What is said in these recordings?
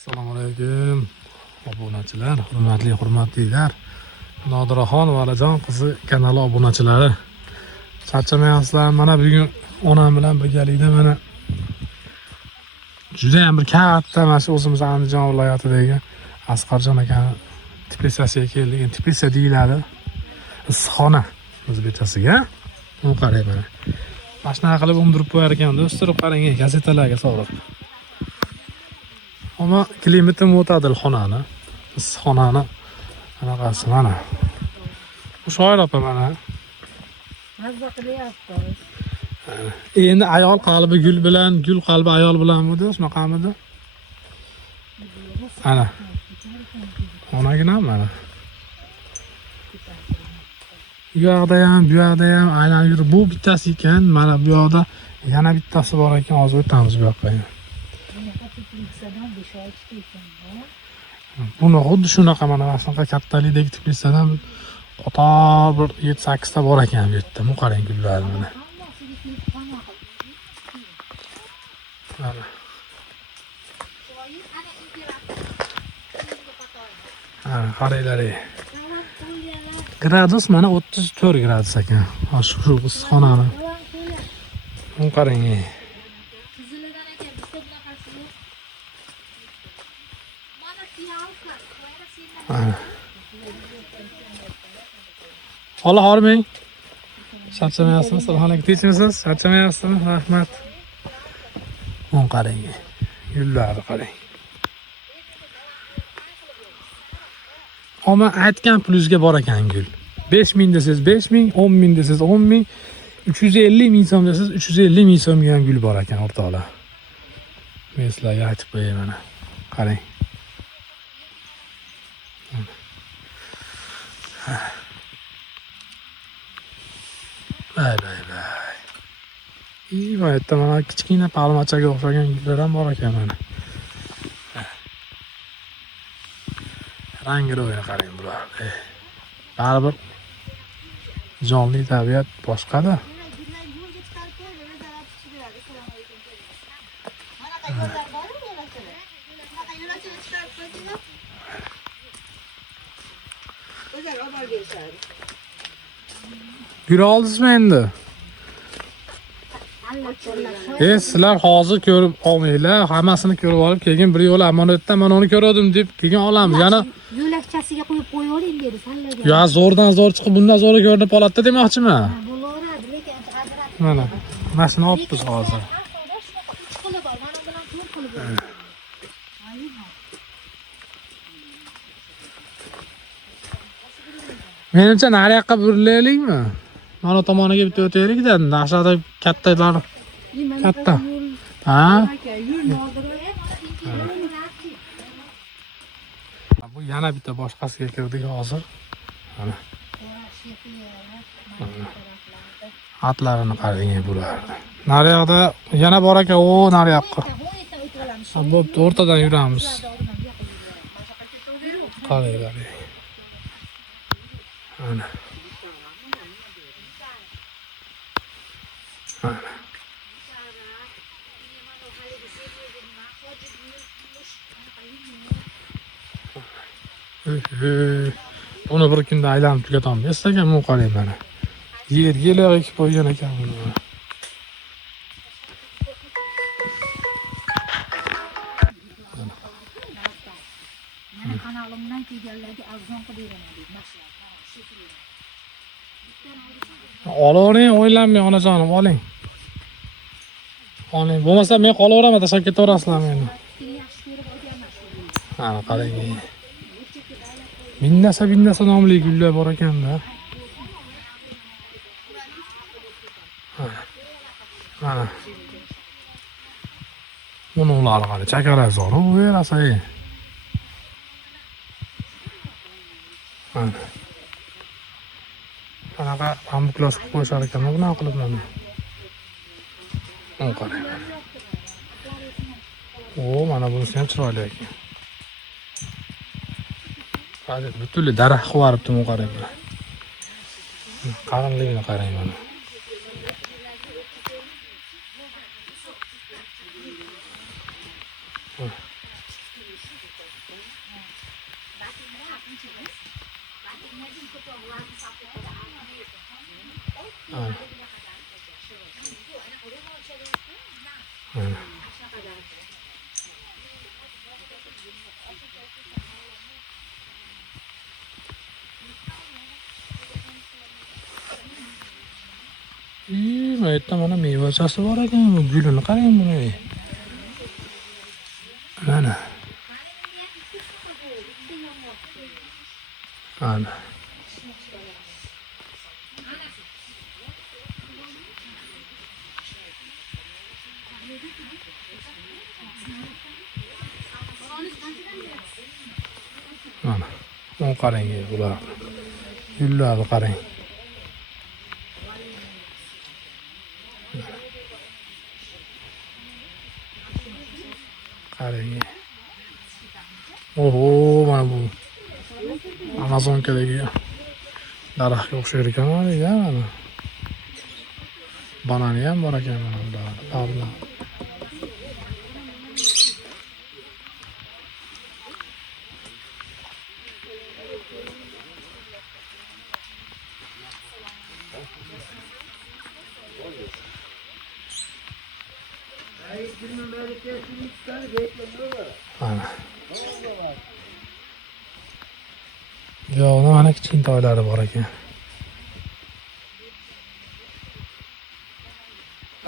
Assalomu alaykum obunachilar, hurmatlilar. Nodiraxon Valijon qizi kanali obunachilari. Charchamayapsizlar? Mana bugun onam bilan birgalikda mana juda ham bir katta mana shu o'zimiz Andijon viloyatidagi Asqarjon akani teplitsasiga keldik. Teplitsa deyiladi. Issiqxona o'zbekchasiga. Bu qarang mana. Mana shunaqa qilib undirib qo'yar ekan, do'stlar, qarang, gazetalarga solib. Ama klimati mo'tadil xonani, issiqxonani anaqasi mana. Bu shoir opa mana. Mazza qilyapti. Endi ayol qalbi gul bilan, gul qalbi ayol bilanmidi? Shunaqamidi? Ana. Onagina mana. Bu yoqda ham, bu yoqda ham aylanib yurib, bu bittasi ekan, mana bu yoqda yana bittasi bor ekan, hozir o'tamiz bu yoqqa. Buni xuddi shunaqa mana aslida kattalikdagi teplitsadan qator bir 7-8 ta bor ekan bu yerda. Bu qarang gullar mana. Mana qaranglar. Gradus mana 34 gradus ekan. Shu issiqxonani. Bu qarang. Allah hormang. Charchamayapsizmi? Assalomu alaykum. Tinchmisiz? Charchamayapsizmi? Rahmat. O'n qarang. Gullarni qarang. Ama aytgan pulingizga bor ekan gul. 5000 desiz 5000, 10000 desiz 10000, 350 ming so'm desiz 350 ming so'mga ham gul bor ekan o'rtoqlar. Men sizlarga aytib qo'yay mana. Qarang. Vay. Mana yerda mana kichkina palmachaga o'xshagan gullar ham bor ekan mana. Rangi-ro'yini qarang bular. Baribir jonli tabiat boshqada. Yura oldingizmi endi? Sizlar hozir ko'rib olmanglar, hammasini ko'rib olib keyin bir yo'l amonatdan men uni ko'rdim deb keyin olamiz. Yana yo'lakchasiga qo'yib qo'yavering dedi, sallagan. Ya zo'rdan zo'r chiqib, bundan zo'ri ko'rinib qoladi demoqchiman. Bo'laveradi, lekin ajratib. Mana mashina olibmiz hozir. Chiqilib bor, mana bilan to'rt qilib bor. Menimcha nariyoqqa burilaylikmi? Mana tomoniga bitta o'taylik-da, aşağıda kattalar. Katta. Ha? Bu yana bitta boshqasiga kirdik hozir. Mana. Atlarini qarang bularni. Nariyoqda yana bor ekan, o nariyoqqa. Bo'pti, o'rtadan yuramiz. Qaranglar. Ana. Buni bir kunda aylanib tugatamiz. Eslagan bu qarang mana. Yerga ekib qo'ygan ekan buni. Meni kanalimdan kelganlarga arzon qilib beraman deb mashina. Olavering, o'ylanmang onajonim, oling. Oling. Bo'lmasa men qolaveraman, tashlab ketaverasizlar meni. Ana qarang. Binnasa nomli gullar bor ekan-da. Mana. Buni ular qani chakalar zo'r, u verasay. Mana. Qanaqa pambuklar qilib qo'yishar ekan, bunaqa qilib mana. O'n qarang. Mana bunisi ham chiroyli ekan. Hozir butunlay daraxt qilib yuboribdi, bu qarang. Qalinligini qarang mana. Ana. Ana. Mana yerda mana mevachasi bor ekan, gulini qarang buni. Mana. Ana. Mana. Bunu qarang bular. Gullarni qarang. Qarang. Oho, mana bu Amazonkadagi daraxtga o'xshaydi ekan mana. Banani ham bor ekan mana bular. Mana. Yo'q, mana kichkintoylari bor ekan.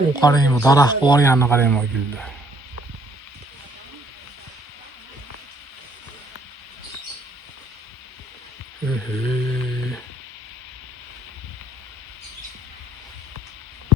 U qarang, bu daraxt borganini qarang, bu gulni.